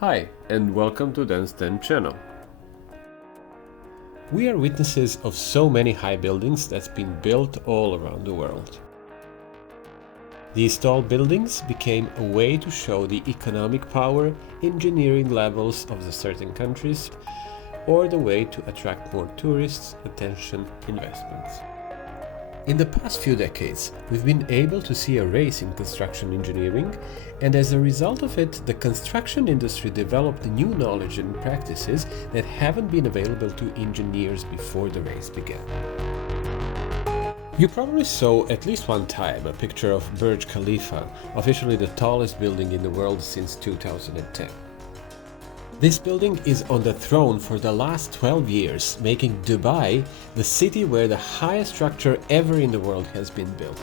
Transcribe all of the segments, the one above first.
Hi, and welcome to DanCity channel. We are witnesses of so many high buildings that's been built all around the world. These tall buildings became a way to show the economic power, engineering levels of the certain countries, or the way to attract more tourists, attention, investments. In the past few decades, we've been able to see a race in construction engineering, and as a result of it, the construction industry developed new knowledge and practices that haven't been available to engineers before the race began. You probably saw at least one time a picture of Burj Khalifa, officially the tallest building in the world since 2010. This building is on the throne for the last 12 years, making Dubai the city where the highest structure ever in the world has been built.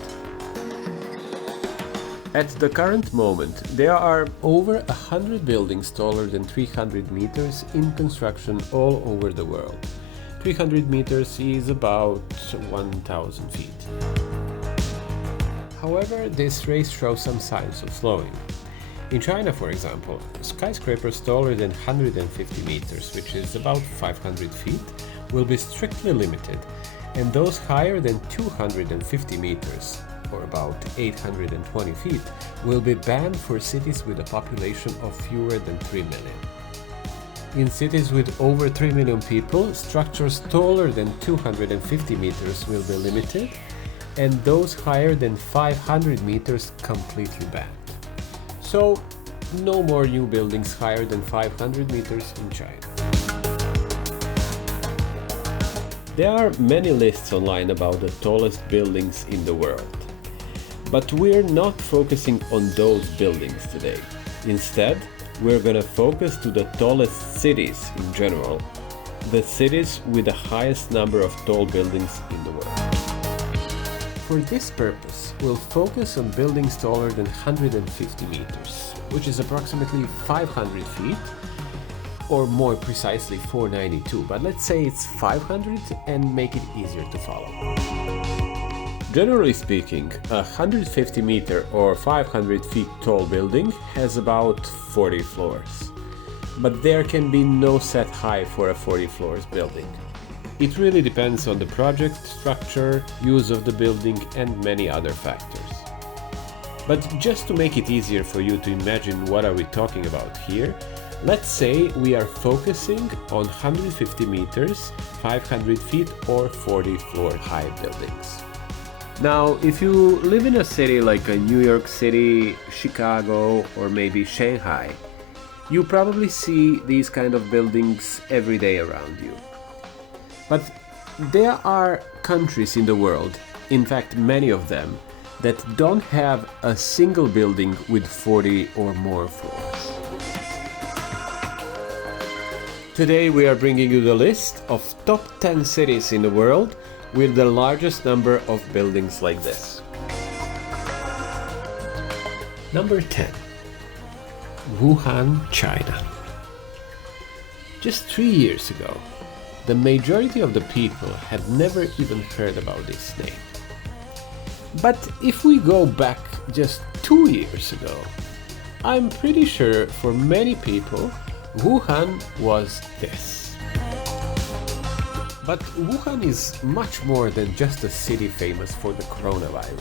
At the current moment, there are over 100 buildings taller than 300 meters in construction all over the world. 300 meters is about 1,000 feet. However, this race shows some signs of slowing. In China, for example, skyscrapers taller than 150 meters, which is about 500 feet, will be strictly limited, and those higher than 250 meters, or about 820 feet, will be banned for cities with a population of fewer than 3 million. In cities with over 3 million people, structures taller than 250 meters will be limited, and those higher than 500 meters completely banned. So, no more new buildings higher than 500 meters in China. There are many lists online about the tallest buildings in the world. But we're not focusing on those buildings today. Instead, we're gonna focus to the tallest cities in general, the cities with the highest number of tall buildings in the world. For this purpose, we'll focus on buildings taller than 150 meters, which is approximately 500 feet, or more precisely 492, but let's say it's 500 and make it easier to follow. Generally speaking, a 150 meter or 500 feet tall building has about 40 floors. But there can be no set height for a 40 floors building. It really depends on the project, structure, use of the building, and many other factors. But just to make it easier for you to imagine what are we talking about here, let's say we are focusing on 150 meters, 500 feet or 40 floor high buildings. Now, if you live in a city like New York City, Chicago, or maybe Shanghai, you probably see these kind of buildings every day around you. But there are countries in the world, in fact many of them, that don't have a single building with 40 or more floors. Today we are bringing you the list of top 10 cities in the world with the largest number of buildings like this. Number 10. Wuhan, China. Just 3 years ago, the majority of the people had never even heard about this name. But if we go back just 2 years ago, I'm pretty sure for many people, Wuhan was this. But Wuhan is much more than just a city famous for the coronavirus.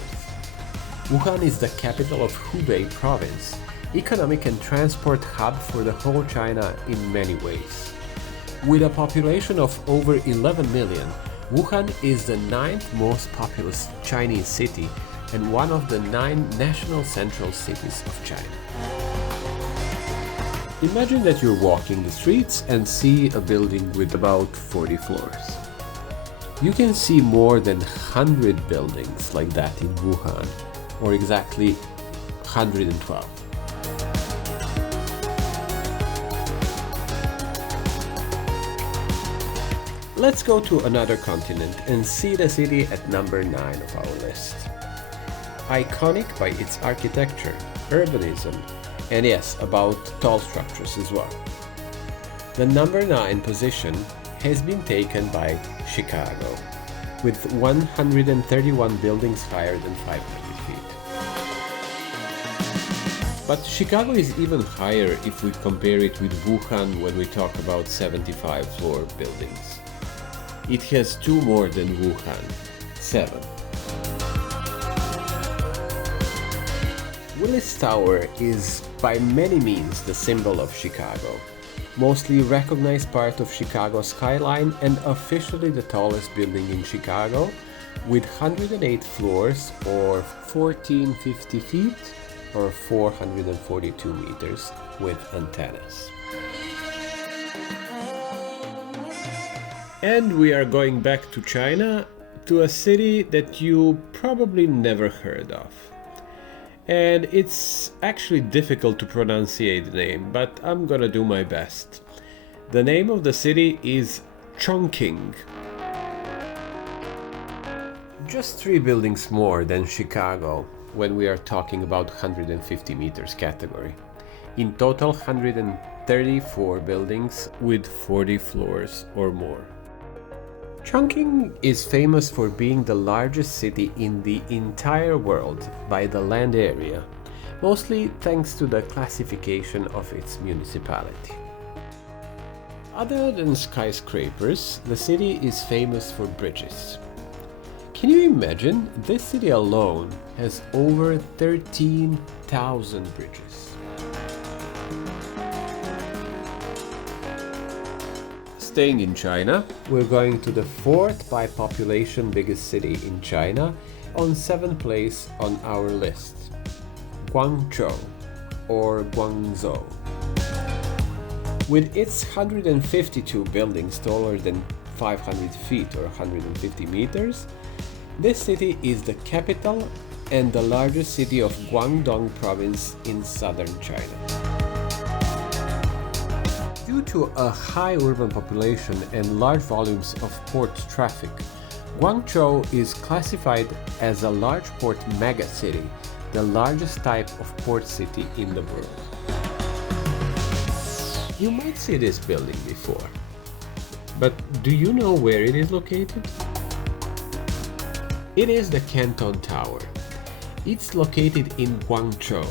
Wuhan is the capital of Hubei province, economic and transport hub for the whole China in many ways. With a population of over 11 million, Wuhan is the 9th most populous Chinese city and one of the 9 national central cities of China. Imagine that you're walking the streets and see a building with about 40 floors. You can see more than 100 buildings like that in Wuhan, or exactly 112. Let's go to another continent and see the city at number 9 of our list. Iconic by its architecture, urbanism, and yes, about tall structures as well. The number 9 position has been taken by Chicago, with 131 buildings higher than 500 feet. But Chicago is even higher if we compare it with Wuhan when we talk about 75-floor buildings. It has 2 more than Wuhan, 7. Willis Tower is by many means the symbol of Chicago, mostly recognized part of Chicago's skyline and officially the tallest building in Chicago, with 108 floors or 1450 feet or 442 meters with antennas. And we are going back to China, to a city that you probably never heard of. And it's actually difficult to pronunciate the name, but I'm gonna do my best. The name of the city is Chongqing. Just 3 buildings more than Chicago when we are talking about 150 meters category. In total, 134 buildings with 40 floors or more. Chongqing is famous for being the largest city in the entire world by the land area, mostly thanks to the classification of its municipality. Other than skyscrapers, the city is famous for bridges. Can you imagine? This city alone has over 13,000 bridges. Staying in China, we're going to the 4th by population biggest city in China, on 7th place on our list, Guangzhou or Guangzhou. With its 152 buildings taller than 500 feet or 150 meters, this city is the capital and the largest city of Guangdong province in southern China. Due to a high urban population and large volumes of port traffic, Guangzhou is classified as a large port megacity, the largest type of port city in the world. You might see this building before, but do you know where it is located? It is the Canton Tower. It's located in Guangzhou.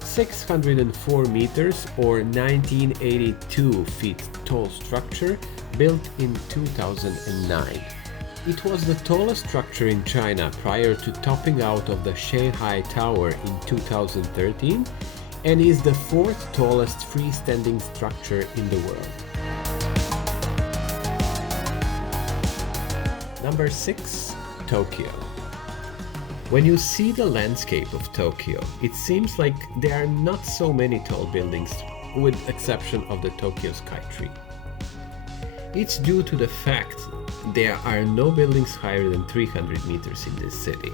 604 meters or 1982 feet tall structure built in 2009. It was the tallest structure in China prior to topping out of the Shanghai Tower in 2013 and is the 4th tallest freestanding structure in the world. Number 6. Tokyo. When you see the landscape of Tokyo, it seems like there are not so many tall buildings, with exception of the Tokyo Skytree. It's due to the fact there are no buildings higher than 300 meters in this city.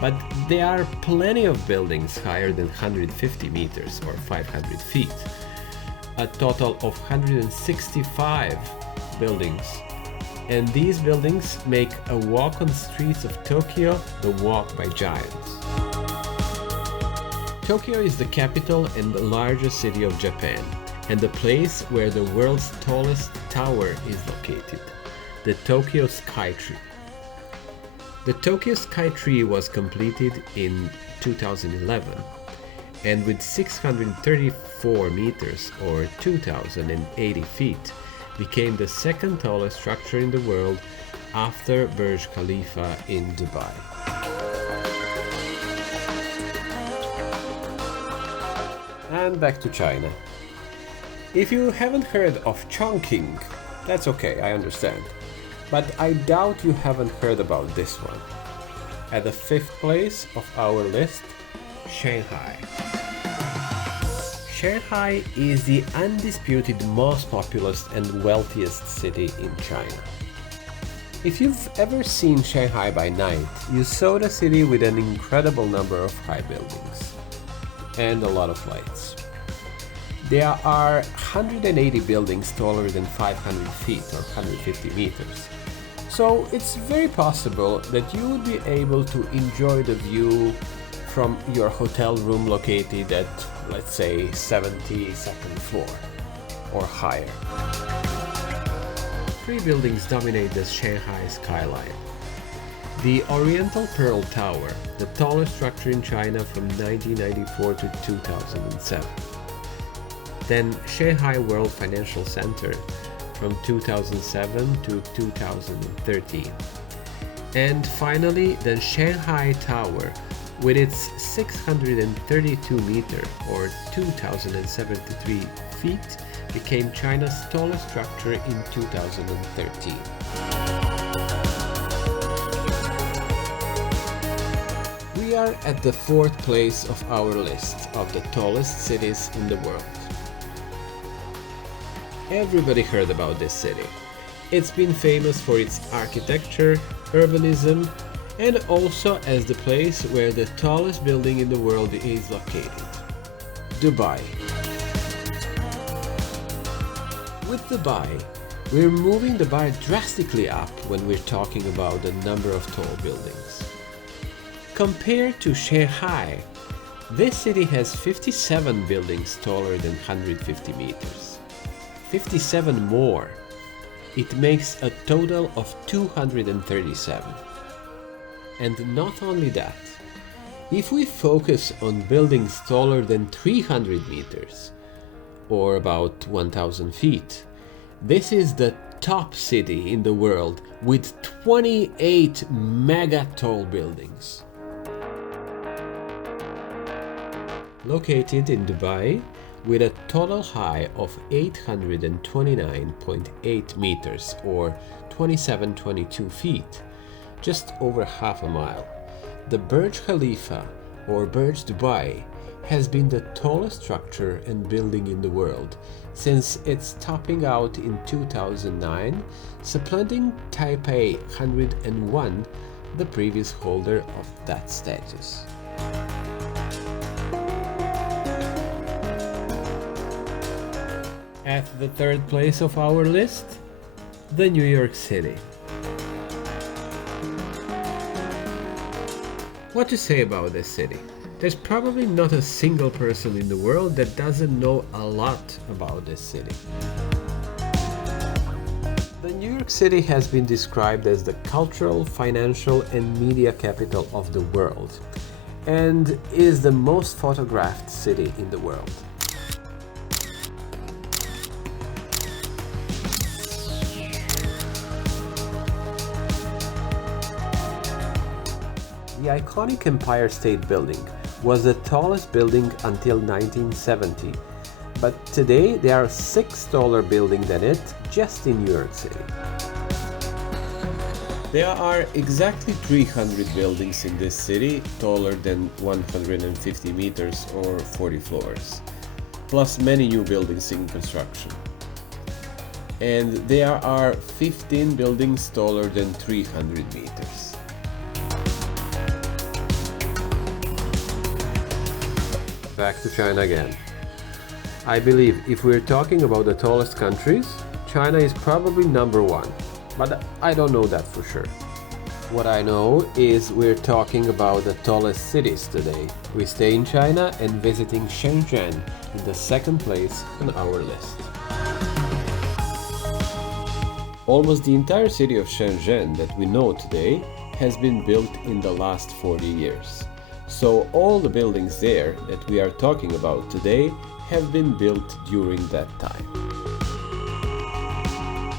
But there are plenty of buildings higher than 150 meters or 500 feet. A total of 165 buildings. And these buildings make a walk on the streets of Tokyo the walk by giants. Tokyo is the capital and the largest city of Japan, and the place where the world's tallest tower is located, the Tokyo Skytree. The Tokyo Skytree was completed in 2011, and with 634 meters or 2,080 feet, became the 2nd tallest structure in the world after Burj Khalifa in Dubai. And back to China. If you haven't heard of Chongqing, that's okay, I understand. But I doubt you haven't heard about this one. At the 5th place of our list, Shanghai. Shanghai is the undisputed most populous and wealthiest city in China. If you've ever seen Shanghai by night, you saw the city with an incredible number of high buildings and a lot of lights. There are 180 buildings taller than 500 feet or 150 meters. So it's very possible that you would be able to enjoy the view from your hotel room located at, let's say, 72nd floor or higher. 3 buildings dominate the Shanghai skyline. The Oriental Pearl Tower, the tallest structure in China from 1994 to 2007. Then Shanghai World Financial Center from 2007 to 2013. And finally, the Shanghai Tower with its 632 meter or 2073 feet became China's tallest structure in 2013. We are at the fourth place of our list of the tallest cities in the world. Everybody heard about this city. It's been famous for its architecture, urbanism, and also as the place where the tallest building in the world is located, Dubai. With Dubai, we're moving the bar drastically up when we're talking about the number of tall buildings. Compared to Shanghai, this city has 57 buildings taller than 150 meters. 57 more. It makes a total of 237. And not only that, if we focus on buildings taller than 300 meters, or about 1,000 feet, this is the top city in the world with 28 mega tall buildings. Located in Dubai, with a total height of 829.8 meters or 2722 feet, just over half a mile, the Burj Khalifa or Burj Dubai has been the tallest structure and building in the world since its topping out in 2009, supplanting Taipei 101, the previous holder of that status. At the third place of our list, the New York City. What to say about this city? There's probably not a single person in the world that doesn't know a lot about this city. The New York City has been described as the cultural, financial, and media capital of the world, and is the most photographed city in the world. The iconic Empire State Building was the tallest building until 1970, but today there are 6 taller buildings than it just in New York City. There are exactly 300 buildings in this city taller than 150 meters or 40 floors, plus many new buildings in construction. And there are 15 buildings taller than 300 meters. Back to China again. I believe if we're talking about the tallest countries, China is probably number one, but I don't know that for sure. What I know is we're talking about the tallest cities today. We stay in China and visiting Shenzhen in the second place on our list. Almost the entire city of Shenzhen that we know today has been built in the last 40 years. So all the buildings there that we are talking about today have been built during that time.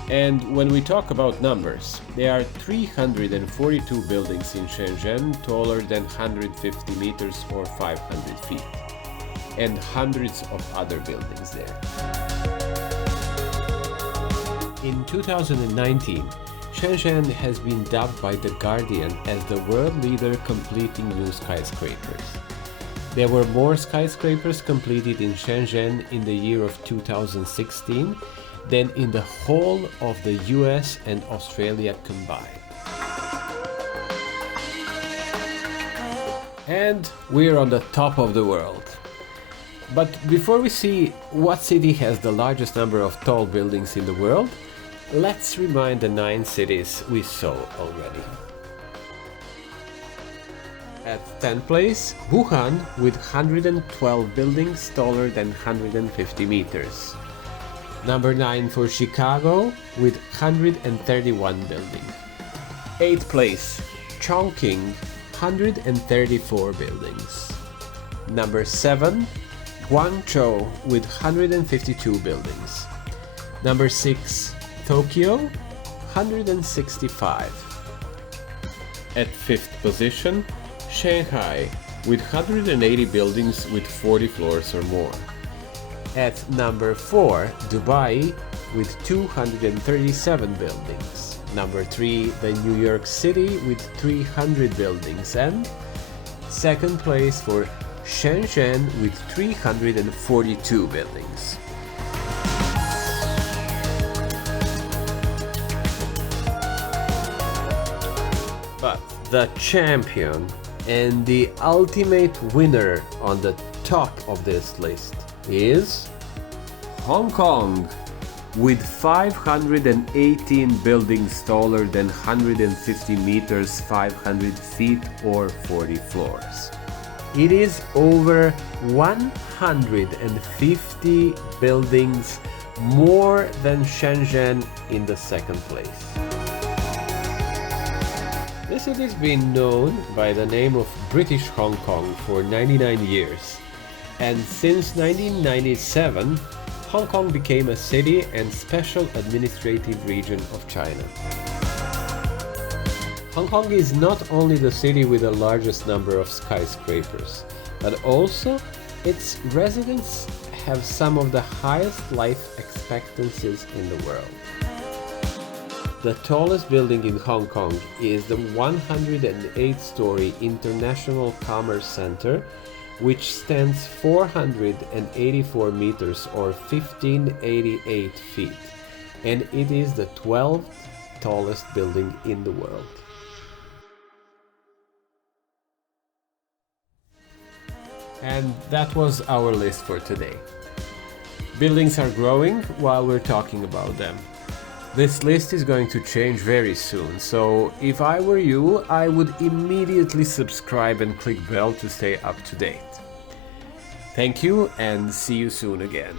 And when we talk about numbers, there are 342 buildings in Shenzhen taller than 150 meters or 500 feet, and hundreds of other buildings there. In 2019, Shenzhen has been dubbed by The Guardian as the world leader completing new skyscrapers. There were more skyscrapers completed in Shenzhen in the year of 2016 than in the whole of the US and Australia combined. And we're on the top of the world. But before we see what city has the largest number of tall buildings in the world, let's remind the 9 cities we saw already. At 10th place, Wuhan with 112 buildings taller than 150 meters. Number 9 for Chicago with 131 buildings. 8th place, Chongqing, 134 buildings. Number 7, Guangzhou with 152 buildings. Number 6, Tokyo, 165. At 5th position, Shanghai with 180 buildings with 40 floors or more. At number 4, Dubai with 237 buildings. Number 3, the New York City with 300 buildings, and second place for Shenzhen with 342 buildings. But the champion and the ultimate winner on the top of this list is Hong Kong, with 518 buildings taller than 150 meters, 500 feet or 40 floors. It is over 150 buildings more than Shenzhen in the second place. The city has been known by the name of British Hong Kong for 99 years, and since 1997, Hong Kong became a city and special administrative region of China. Hong Kong is not only the city with the largest number of skyscrapers, but also its residents have some of the highest life expectancies in the world. The tallest building in Hong Kong is the 108-story International Commerce Center, which stands 484 meters or 1588 feet, and it is the 12th tallest building in the world. And that was our list for today. Buildings are growing while we're talking about them. This list is going to change very soon, so if I were you, I would immediately subscribe and click bell to stay up to date. Thank you and see you soon again.